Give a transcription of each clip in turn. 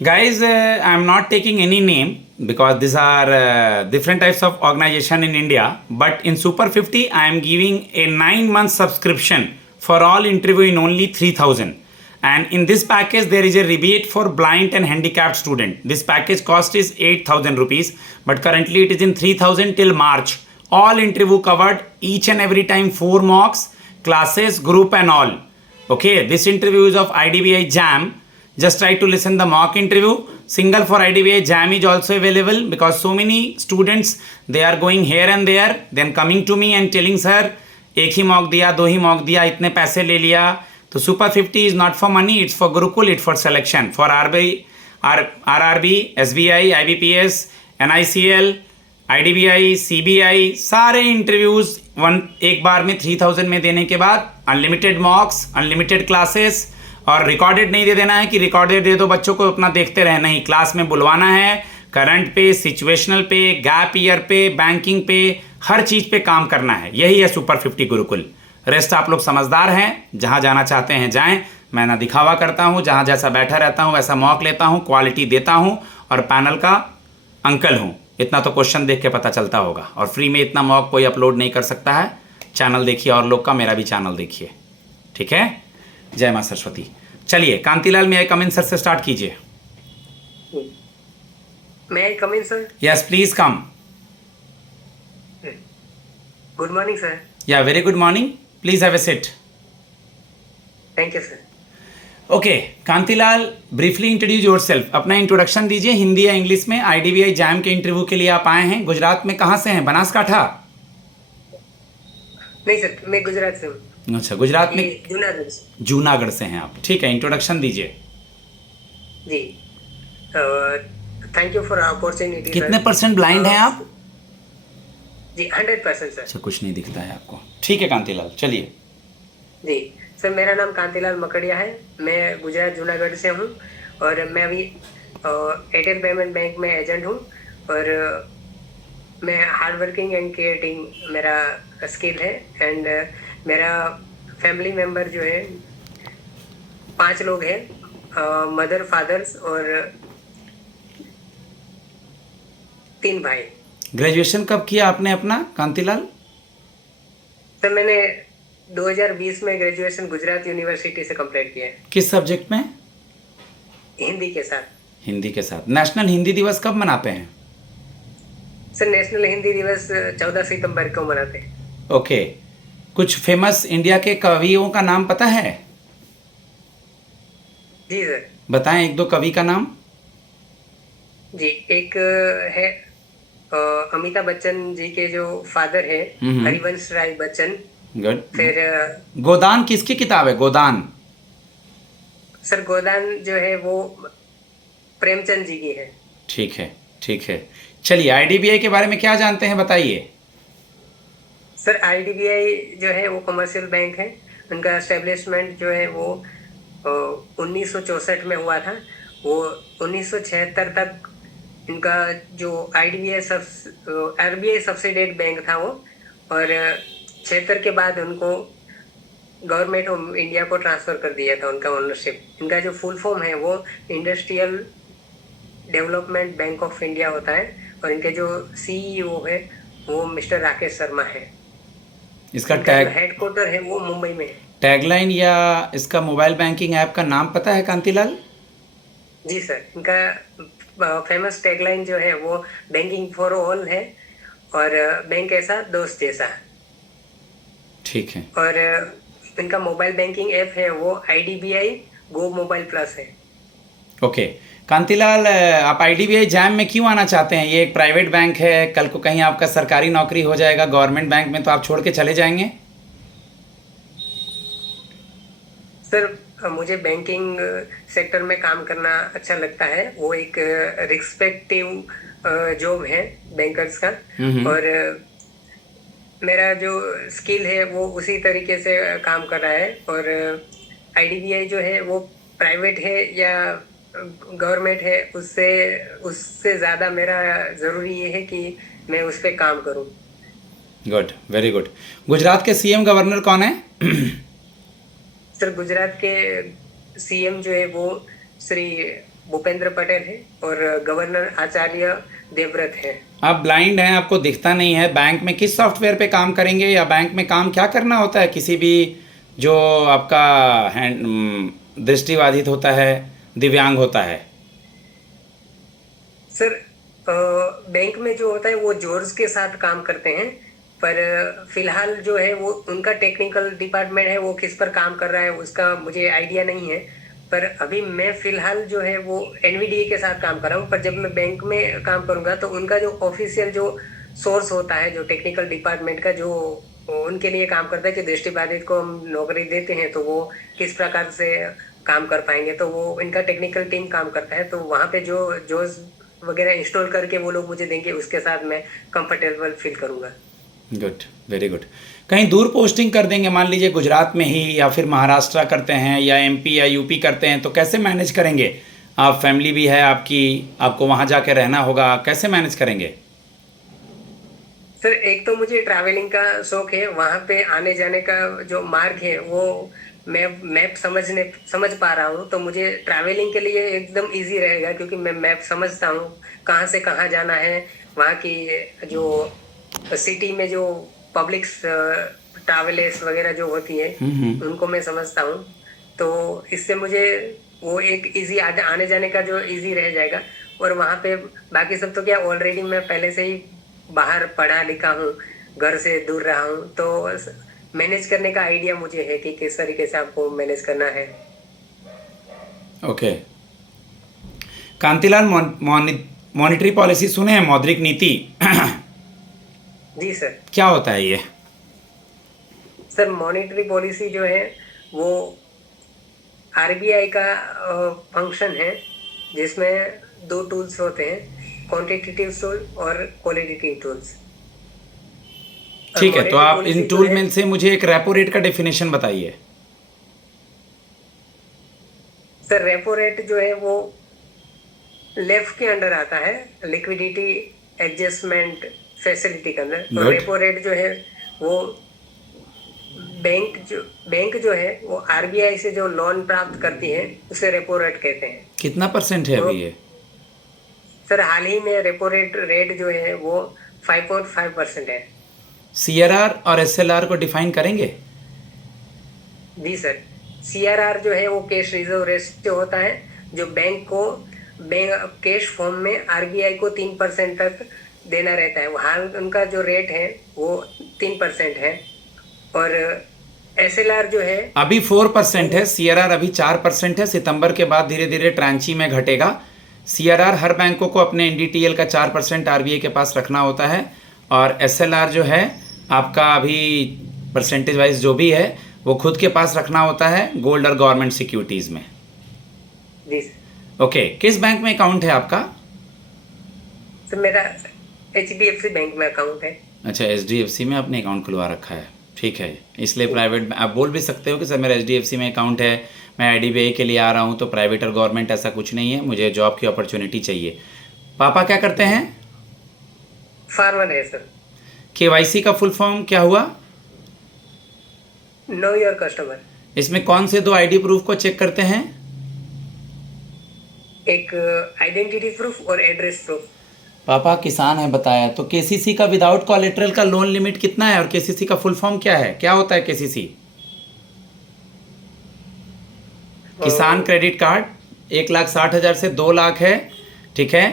Guys, I'm not taking any name because these are different types of organization in India. But in Super 50, I am giving a 9 month subscription for all interview in only 3,000. And in this package, there is a rebate for blind and handicapped student. This package cost is 8,000 rupees, but currently it is in 3,000 till March. All interview covered, each and every time 4 mocks, classes, group and all. Okay, this interview is of IDBI JAM. Just try to listen the mock interview. Single for IDBI JAM is also available because so many students, they are going here and there, then coming to me and telling sir, एक ही mock दिया, दो ही mock दिया, इतने पैसे ले लिया. तो super 50 is not for money, it's for Gurukul, it's for selection for RRB, SBI, IBPS, NICL, IDBI, CBI, सारे इंटरव्यूज एक बार में 3,000 में देने के बाद अनलिमिटेड मॉक्स, अनलिमिटेड क्लासेस. और रिकॉर्डेड नहीं दे देना है कि रिकॉर्डेड दे दो बच्चों को अपना देखते रहे, नहीं, क्लास में बुलवाना है. करंट पे, सिचुएशनल पे, गैप ईयर पे, बैंकिंग पे, हर चीज पे काम करना है. यही है सुपर 50 गुरुकुल. रेस्ट आप लोग समझदार हैं, जहां जाना चाहते हैं जाएं. मैं ना दिखावा करता हूं, जहां जैसा बैठा रहता हूं वैसा मॉक लेता हूं, क्वालिटी देता हूं और पैनल का अंकल हूं. इतना तो क्वेश्चन देख के पता चलता होगा. और फ्री में इतना मॉक कोई अपलोड नहीं कर सकता है. चैनल देखिए और लोग का, मेरा भी चैनल देखिए. ठीक है. जय मां सरस्वती. चलिए कांतिलाल, में आई कम इन सर से स्टार्ट कीजिए. May I come in, sir? Yes please come. Good morning, sir. या very good morning. Please have a seat. Thank you, sir. Okay Kantilal, briefly introduce yourself. अपना इंट्रोडक्शन दीजिए हिंदी या इंग्लिश में. IDBI JAM के interview के लिए आप आए हैं. गुजरात में कहाँ से हैं? बनासकाठा? नहीं सर, मैं गुजरात से हूँ. अच्छा, गुजरात में. ये जूनागढ़ से. जूनागढ़ से हैं आप. ठीक है, इंट्रोडक्शन दीजिए. जी. Thank you for opportunity. कितने परसेंट ब्लाइंड हैं आप? जी 100% सर. अच्छा, कुछ नहीं दिखता है आपको. ठीक है कांतिलाल, चलिए. जी सर, मेरा नाम कांतिलाल मकड़िया है. मैं गुजरात जूनागढ़ से हूँ और मैं अभी एयरटेल पेमेंट बैंक में एजेंट हूँ. और मैं हार्ड वर्किंग एंड क्रिएटिंग मेरा स्किल है. एंड मेरा फैमिली मेंबर जो है 5 लोग हैं, मदर, फादर्स और 3 भाई. ग्रेजुएशन कब किया आपने अपना कांतिलाल? सर मैंने 2020 में ग्रेजुएशन गुजरात यूनिवर्सिटी से कंप्लीट किया है. किस सब्जेक्ट में? हिंदी के साथ. हिंदी के साथ. नेशनल हिंदी दिवस कब मनाते हैं? सर नेशनल हिंदी दिवस 14 सितंबर को मनाते हैं. ओके. कुछ फेमस इंडिया के कवियों का नाम पता है? जी सर. बताएं एक दो कवि का नाम. जी, एक है अमिताभ बच्चन जी के जो फादर है, हरिवंश राय बच्चन. गुड. फिर गोदान किसकी किताब है? गोदान. सर गोदान जो है वो प्रेमचंद जी की है. ठीक है, ठीक है. चलिए IDBI के बारे में क्या जानते हैं बताइए. सर IDBI जो है वो कमर्शियल बैंक है. उनका एस्टेब्लिशमेंट जो है वो 1964 में हुआ था. वो 1976 तक इनका जो RBI सब्सिडाइज्ड बैंक था वो. और 76 के बाद उनको गवर्नमेंट ऑफ इंडिया को ट्रांसफ़र कर दिया था उनका ओनरशिप. इनका जो फुल फॉर्म है वो industrial development bank of India होता है. और इनके जो CEO है वो मिस्टर राकेश शर्मा है. इसका टैग हेडक्वार्टर है वो मुंबई में है. टैगलाइन या इसका मोबाइल बैंकिंग ऐप का नाम पता है कांतिलाल? जी सर, इनका फेमस टैगलाइन जो है वो बैंकिंग फॉर ऑल है और बैंक ऐसा दोस्त जैसा. ठीक है. और इनका मोबाइल बैंकिंग ऐप है वो IDBI गो मोबाइल प्लस है. ओके कांतिलाल, आप IDBI JAM में क्यों आना चाहते हैं? ये एक प्राइवेट बैंक है, कल को कहीं आपका सरकारी नौकरी हो जाएगा गवर्नमेंट बैंक में तो आप छोड़ के चले जाएंगे. सर मुझे बैंकिंग सेक्टर में काम करना अच्छा लगता है. वो एक रिस्पेक्टिव जॉब है बैंकर्स का. और मेरा जो स्किल है वो उसी तरीके से काम कर रहा है. और IDBI जो है वो प्राइवेट है या गवर्नमेंट है, उससे ज़्यादा मेरा ज़रूरी ये है कि मैं उस पर काम करूं. Good, very good. गुजरात के CM गवर्नर कौन है? सर गुजरात के CM जो है वो श्री भूपेंद्र पटेल है और गवर्नर आचार्य देवव्रत है। आप ब्लाइंड हैं, आपको दिखता नहीं है। बैंक में किस सॉफ्टवेयर पे काम करेंगे, या बैंक में काम क्या करना होता है किसी भी जो आपका दृष्टिबाधित होता है, दिव्यांग होता है? सर बैंक में जो होता है वो जॉर्ज के साथ काम करते हैं, पर फिलहाल जो है वो उनका टेक्निकल डिपार्टमेंट है, वो किस पर काम कर रहा है उसका मुझे आइडिया नहीं है। पर अभी मैं फिलहाल जो है वो एनवीडीए के साथ काम कर रहा हूँ, पर जब मैं बैंक में काम करूंगा तो उनका जो ऑफिशियल जो सोर्स होता है, जो टेक्निकल डिपार्टमेंट का जो उनके लिए काम करता है कि दृष्टिबाधित को हम नौकरी देते हैं तो वो किस प्रकार से काम कर पाएंगे, तो वो इनका टेक्निकल टीम काम करता है। तो वहाँ पे जो जो वगैरह इंस्टॉल करके वो लोग मुझे देंगे, उसके साथ मैं कंफर्टेबल फील करूंगा। Good, very good. कहीं दूर पोस्टिंग कर देंगे, मान लीजिए गुजरात में ही, या फिर महाराष्ट्र करते हैं, या एमपी या यूपी करते हैं, तो कैसे मैनेज करेंगे? आप फैमिली भी है आपकी, आपको वहाँ जाके रहना होगा, कैसे मैनेज करेंगे? सर एक तो मुझे ट्रैवलिंग का शौक है, वहां पे आने जाने का जो मार्ग है वो मैं मैप समझ पा रहा हूँ, तो मुझे ट्रैवलिंग के लिए एकदम इजी रहेगा, क्योंकि मैं मैप समझता हूँ कहाँ से कहाँ जाना है। वहाँ की जो सिटी में जो पब्लिक ट्रैवलर्स वगैरह जो होती है उनको मैं समझता हूँ, तो इससे मुझे वो एक इजी आने जाने का जो इजी रह जाएगा। और वहाँ पे बाकी सब तो क्या, ऑलरेडी मैं पहले से ही बाहर पढ़ा लिखा हूँ, घर से दूर रहा हूँ, तो मैनेज करने का आइडिया मुझे है कि किस तरीके से आपको मैनेज करना है। ओके। कांतिलाल, मॉनिटरी पॉलिसी सुने हैं, मौद्रिक नीति? जी सर। क्या होता है ये? सर मॉनेटरी पॉलिसी जो है वो आरबीआई का फंक्शन है, जिसमें दो टूल्स होते हैं, क्वांटिटेटिव टूल और क्वालिटेटिव टूल्स। ठीक है, तो मॉनेटरी आप पॉलिसी इन जो टूल है, में से मुझे एक रेपो रेट का डेफिनेशन बताइए। सर रेपो रेट जो है वो लेफ्ट के अंडर आता है, लिक्विडिटी एडजस्टमेंट फैसिलिटी के अंदर। तो गुड। रेपो रेट जो है वो बैंक जो है वो आरबीआई से जो लोन प्राप्त करती है उसे रेपो रेट कहते हैं। कितना परसेंट है तो अभी ये? सर हाल ही में रेपो रेट जो है वो 5.5% है। सीआरआर और एसएलआर को डिफाइन करेंगे? जी सर। सीआरआर जो है वो कैश रिजर्व रेशियो होता है, जो बैंक को बैंक कैश फॉर्म में आरबीआई को 3% तक देना रहता है। हाल उनका जो रेट है वो 3% है। और एसएलआर जो है अभी 4% है, सीआरआर अभी 4% है। सितंबर के बाद धीरे धीरे ट्रांची में घटेगा। सीआरआर हर बैंकों को अपने एनडीटीएल का 4% आरबीआई के पास रखना होता है, और एसएलआर जो है आपका अभी परसेंटेज वाइज जो भी है वो खुद के पास रखना होता है, गोल्ड और गवर्नमेंट सिक्योरिटीज़ में। जी ओके, किस बैंक में अकाउंट है आपका? सर मेरा एचडीएफसी बैंक में अकाउंट है। अच्छा, एचडीएफसी में आपने अकाउंट खुलवा रखा है, ठीक है। इसलिए प्राइवेट आप बोल भी सकते हो कि सर मेरा एचडीएफसी में अकाउंट है, मैं आईडीबीआई के लिए आ रहा हूँ, तो प्राइवेट और गवर्नमेंट ऐसा कुछ नहीं है, मुझे जॉब की अपॉर्चुनिटी चाहिए। पापा क्या करते हैं? फार्मर है सर। केवाईसी का फुल फॉर्म क्या हुआ? Know your customer. इसमें कौन से दो आईडी प्रूफ को चेक करते हैं? एक आइडेंटिटी प्रूफ और एड्रेस प्रूफ। पापा किसान है बताया, तो केसीसी का विदाउट कोलेटरल का लोन लिमिट कितना है, और केसीसी का फुल फॉर्म क्या है, क्या होता है केसीसी? किसान क्रेडिट कार्ड 1,60,000 से 2 लाख है, ठीक है।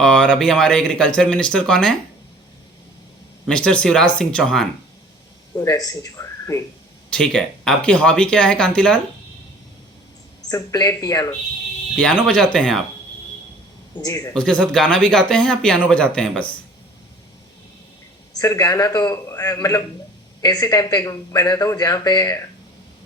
और अभी हमारे एग्रीकल्चर मिनिस्टर कौन है? मिस्टर शिवराज सिंह चौहान। ठीक है। आपकी हॉबी क्या है Kantilal? Sir play piano. Piano बजाते हैं आप? जी सर। उसके साथ गाना भी गाते हैं या पियानो बजाते हैं बस? सर गाना तो मतलब ऐसे टाइम पे बनाता हूँ जहाँ पे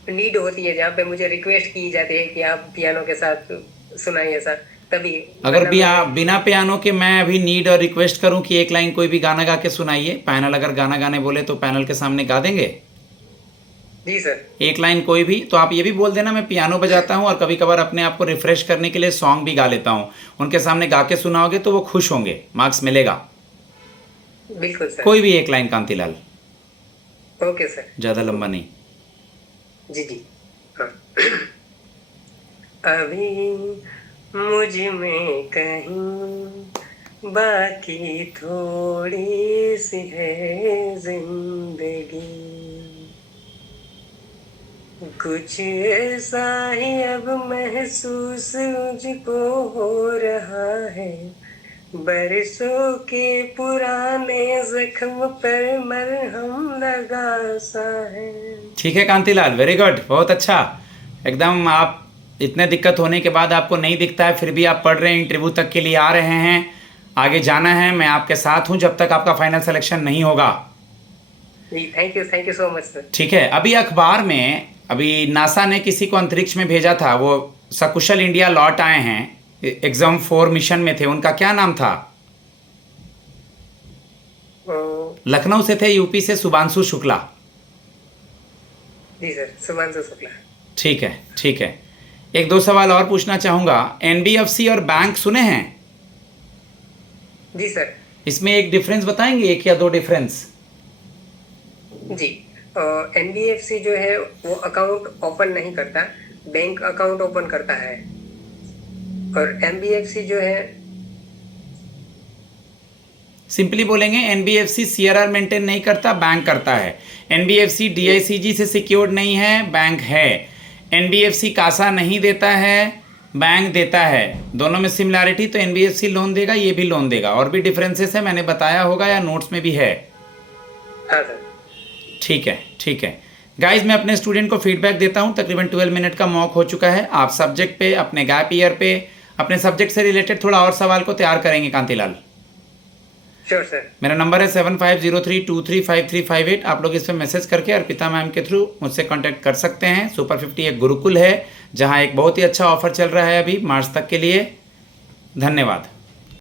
नीड होती है, जहाँ पे मुझे रिक्वेस्ट की जाती है कि आप पियानो के साथ सुनाइए सर, तभी। अगर बिना पियानो के मैं अभी नीड और रिक्वेस्ट करूं कि एक लाइन कोई भी गाना गा के सुनाइए, पैनल अगर गाना गाने बोले तो पैनल के सामने गा देंगे? जी सर। एक लाइन कोई भी, तो आप ये भी बोल देना मैं पियानो बजाता हूँ और कभी कभार अपने आप को रिफ्रेश करने के लिए सॉन्ग भी गा लेता हूँ। उनके सामने गा के सुनाओगे तो वो खुश होंगे, मार्क्स मिलेगा। बिल्कुल सर। कोई भी एक लाइन कांतिलाल, ओके सर। ज़्यादा लंबा नहीं। जी जी हाँ। अभी मुझ में कहीं बाकी थोड़ी सी है जिंदगी, कुछ ऐसा ही अब महसूस मुझको हो रहा है, बरसों के पुराने जख्म पर मरहम लगा सा है। ठीक है कांतिलाल, वेरी गुड, बहुत अच्छा। एकदम आप इतने दिक्कत होने के बाद आपको नहीं दिखता है, फिर भी आप पढ़ रहे हैं, इंटरव्यू तक के लिए आ रहे हैं, आगे जाना है। मैं आपके साथ हूं जब तक आपका फाइनल सिलेक्शन नहीं होगा। जी thank you so much sir. ठीक है, अभी अखबार में अभी नासा ने किसी को अंतरिक्ष में भेजा था, वो सकुशल इंडिया लौट आए हैं, एग्जाम 4 मिशन में थे, उनका क्या नाम था? लखनऊ से थे, यूपी से शुभांशु शुक्ला। जी सर, शुभांशु शुक्ला। ठीक है, ठीक है। एक दो सवाल और पूछना चाहूँगा। एनबीएफसी और बैंक सुने हैं? जी सर। इसमें एक डिफरेंस बताएंगे, एक या दो डिफरेंस? जी, एनबीएफसी जो है वो अकाउंट ओपन नहीं करता, बैंक अकाउंट ओपन करता है। और एनबीएफसी जो है, सिंपली बोलेंगे एनबीएफसी सीआरआर मेंटेन नहीं करता, बैंक करता है। एनबीएफसी डीआईसीजी से सिक्योर्ड नहीं है, बैंक है। एनबीएफसी कासा नहीं देता है, बैंक देता है। दोनों में सिमिलैरिटी, तो एनबीएफसी लोन देगा, ये भी लोन देगा। और भी डिफरेंसेस है, मैंने बताया होगा या नोट्स में भी है? हाँ सर। ठीक है, ठीक है। गाइज, मैं अपने स्टूडेंट को फीडबैक देता हूँ। तकरीबन 12 मिनट का मॉक हो चुका है। आप सब्जेक्ट पे, अपने गैप ईयर पे, अपने सब्जेक्ट से रिलेटेड थोड़ा और सवाल को तैयार करेंगे कांतिलाल। Sure sir. मेरा नंबर है 7503235358। आप लोग इस पर मैसेज करके अर्पिता मैम के थ्रू मुझसे कांटेक्ट कर सकते हैं। सुपर 50 एक गुरुकुल है, जहां एक बहुत ही अच्छा ऑफर चल रहा है अभी मार्च तक के लिए। धन्यवाद।